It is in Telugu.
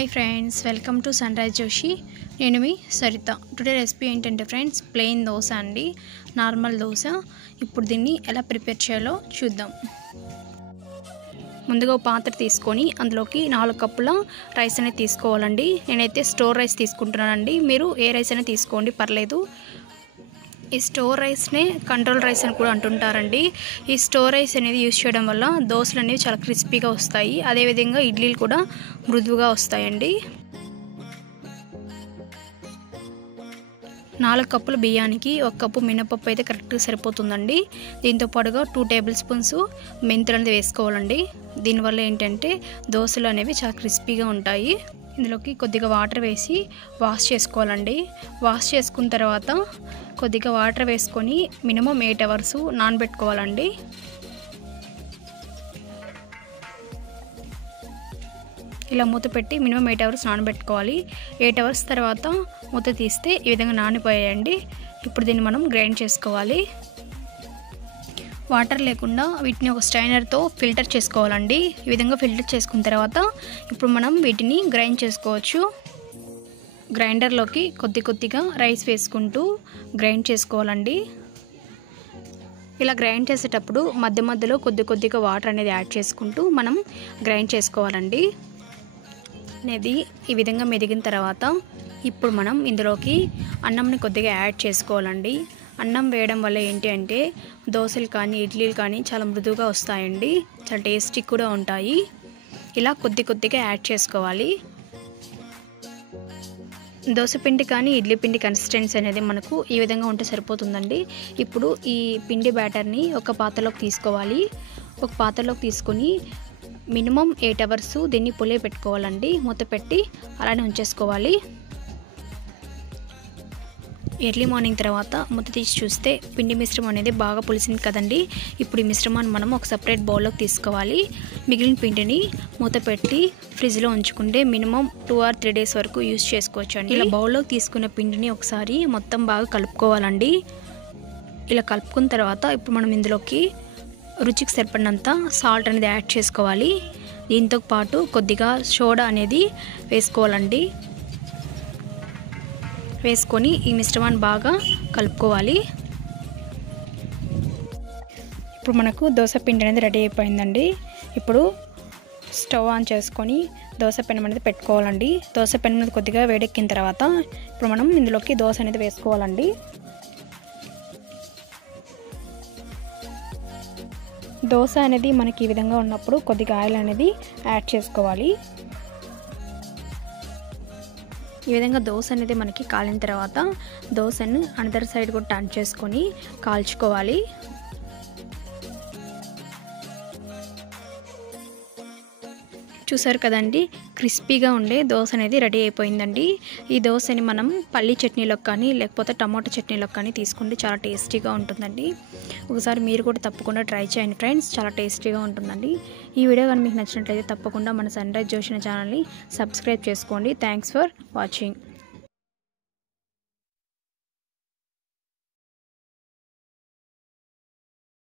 Hi friends, welcome to sunrise Joshi. నేను మీ సరిత. టుడే రెసిపీ ఏంటంటే ఫ్రెండ్స్, ప్లెయిన్ దోశ అండి, నార్మల్ దోశ. ఇప్పుడు దీన్ని ఎలా ప్రిపేర్ చేయాలో చూద్దాం. ముందుగా ఒక పాత్ర తీసుకొని అందులోకి 4 కప్పుల రైస్ అనేది తీసుకోవాలండి. నేనైతే స్టోర్ రైస్ తీసుకుంటున్నానండి. మీరు ఏ రైస్ అయినా తీసుకోండి, పర్లేదు. ఈ స్టోర్ రైస్నే కంట్రోల్ రైస్ అని కూడా అంటుంటారండి. ఈ స్టోర్ రైస్ అనేది యూజ్ చేయడం వల్ల దోశలు అనేవి చాలా క్రిస్పీగా వస్తాయి. అదేవిధంగా ఇడ్లీలు కూడా మృదువుగా వస్తాయండి. 4 కప్పుల బియ్యానికి 1 కప్పు మినపప్పు అయితే కరెక్ట్గా సరిపోతుందండి. దీంతో పాటుగా 2 టేబుల్ స్పూన్స్ మెంతులు అనేది వేసుకోవాలండి. దీనివల్ల ఏంటంటే దోశలు అనేవి చాలా క్రిస్పీగా ఉంటాయి. ఇందులోకి కొద్దిగా వాటర్ వేసి వాష్ చేసుకోవాలండి. వాష్ చేసుకున్న తర్వాత కొద్దిగా వాటర్ వేసుకొని మినిమం 8 అవర్స్ నానబెట్టుకోవాలండి. ఇలా మూత పెట్టి మినిమం 8 అవర్స్ నానబెట్టుకోవాలి. 8 అవర్స్ తర్వాత మూత తీస్తే ఈ విధంగా నానిపోయాయండి. ఇప్పుడు దీన్ని మనం గ్రైండ్ చేసుకోవాలి. వాటర్ లేకుండా వీటిని ఒక స్ట్రైనర్తో ఫిల్టర్ చేసుకోవాలండి. ఈ విధంగా ఫిల్టర్ చేసుకున్న తర్వాత ఇప్పుడు మనం వీటిని గ్రైండ్ చేసుకోవచ్చు. గ్రైండర్లోకి కొద్దిగా రైస్ వేసుకుంటూ గ్రైండ్ చేసుకోవాలండి. ఇలా గ్రైండ్ చేసేటప్పుడు మధ్య మధ్యలో కొద్దిగా వాటర్ అనేది యాడ్ చేసుకుంటూ మనం గ్రైండ్ చేసుకోవాలండి. అనేది ఈ విధంగా మెదిగిన తర్వాత ఇప్పుడు మనం ఇందులోకి అన్నంని కొద్దిగా యాడ్ చేసుకోవాలండి. అన్నం వేయడం వల్ల ఏంటి అంటే దోశలు కానీ ఇడ్లీలు కానీ చాలా మృదువుగా వస్తాయండి, చాలా టేస్టీ కూడా ఉంటాయి. ఇలా కొద్దిగా యాడ్ చేసుకోవాలి. దోశ పిండి కానీ ఇడ్లీ పిండి కన్సిస్టెన్సీ అనేది మనకు ఈ విధంగా ఉంటే సరిపోతుందండి. ఇప్పుడు ఈ పిండి బ్యాటర్ని ఒక పాత్రలోకి తీసుకోవాలి. ఒక పాత్రలోకి తీసుకొని మినిమం 8 అవర్స్ దీన్ని పులియ పెట్టుకోవాలండి. మూత పెట్టి అలానే ఉంచేసుకోవాలి. ఎర్లీ మార్నింగ్ తర్వాత మూత తీసి చూస్తే పిండి మిశ్రమం అనేది బాగా పులిసింది కదండి. ఇప్పుడు ఈ మిశ్రమాన్ని మనం ఒక సపరేట్ బౌల్లోకి తీసుకోవాలి. మిగిలిన పిండిని మూత పెట్టి ఫ్రిడ్జ్లో ఉంచుకుంటే మినిమం 2 or 3 days వరకు యూజ్ చేసుకోవచ్చు అండి. ఇలా బౌల్లోకి తీసుకున్న పిండిని ఒకసారి మొత్తం బాగా కలుపుకోవాలండి. ఇలా కలుపుకున్న తర్వాత ఇప్పుడు మనం ఇందులోకి రుచికి సరిపడినంత సాల్ట్ అనేది యాడ్ చేసుకోవాలి. దీంతో పాటు కొద్దిగా సోడా అనేది వేసుకోవాలండి. వేసుకొని ఈ మిశ్రమాన్ని బాగా కలుపుకోవాలి. ఇప్పుడు మనకు దోశ పిండి అనేది రెడీ అయిపోయిందండి. ఇప్పుడు స్టవ్ ఆన్ చేసుకొని దోశ పెనం అనేది పెట్టుకోవాలండి. దోశ పెనం అనేది కొద్దిగా వేడెక్కిన తర్వాత ఇప్పుడు మనం ఇందులోకి దోశ అనేది వేసుకోవాలండి. దోశ అనేది మనకి ఈ విధంగా ఉన్నప్పుడు కొద్దిగా ఆయిల్ అనేది యాడ్ చేసుకోవాలి. ఈ విధంగా దోశ అనేది మనకి కాలిన తర్వాత దోశను అనదర్ సైడ్ కూడా టర్న్ చేసుకొని కాల్చుకోవాలి. చూసారు కదండి, క్రిస్పీగా ఉండే దోశ అనేది రెడీ అయిపోయిందండి. ఈ దోశని మనం పల్లీ చట్నీలోకి కానీ లేకపోతే టమాటో చట్నీలోకి కానీ తీసుకుంటే చాలా టేస్టీగా ఉంటుందండి. ఒకసారి మీరు కూడా తప్పకుండా ట్రై చేయండి ఫ్రెండ్స్, చాలా టేస్టీగా ఉంటుందండి. ఈ వీడియో కానీ మీకు నచ్చినట్లయితే తప్పకుండా మన సన్రైజ్ జోషి ఛానల్ని సబ్స్క్రైబ్ చేసుకోండి. Thanks for watching.